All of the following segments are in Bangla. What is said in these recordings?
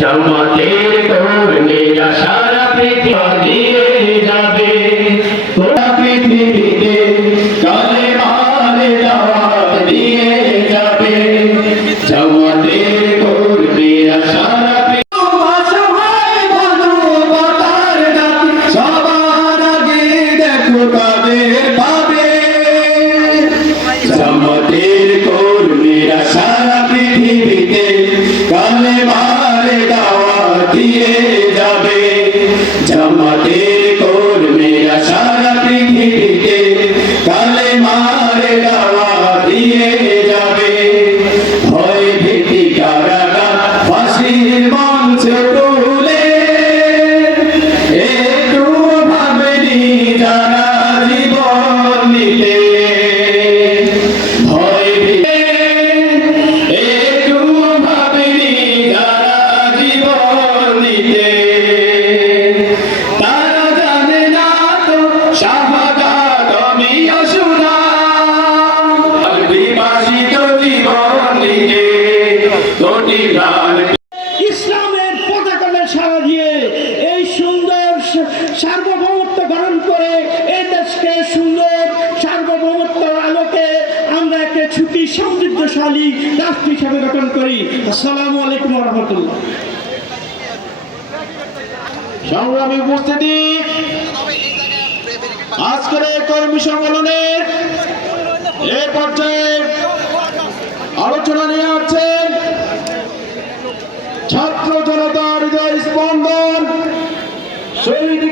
জামাতের কর্মীরা সারা দিয়ে যাবে। গোটা পৃথিবীতে কালে মারে দাওয়াত দিয়ে যাবে। জামাতের কর্মীরা সারা জামাতের কর্মীরা সারা পৃথিবীতে জামাতের কর্মীরা সারা সার্বভৌমত্ব গ্রহণ করে এই দেশকে সুন্দর সার্বভৌমত্ব আলোকে আমরা ছুটি সমৃদ্ধশালী রাষ্ট্র হিসাবে গঠন করি। আলাইকুম রহমতুল্লাহ। সংগ্রামী উপস্থিতি আজকের কর্মী সম্মেলনের এই পর্যায়ে আলোচনা নিয়ে আসছেন ছাত্র শহীদ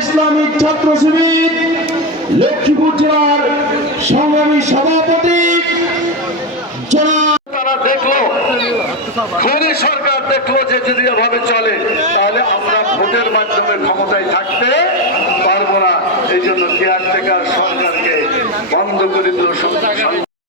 ইসলামিক ছাত্র শিবির, লক্ষ্মীপুর জেলার সংগ্রামী সভাপতি তারা দেখল খনি সরকার দেখল যে যদি এভাবে চলে, তাহলে আমরা ভোটের মাধ্যমে ক্ষমতায় থাকতে পারব না। এই জন্য কেয়ারটেকার সরকারকে বন্ধ করে দিল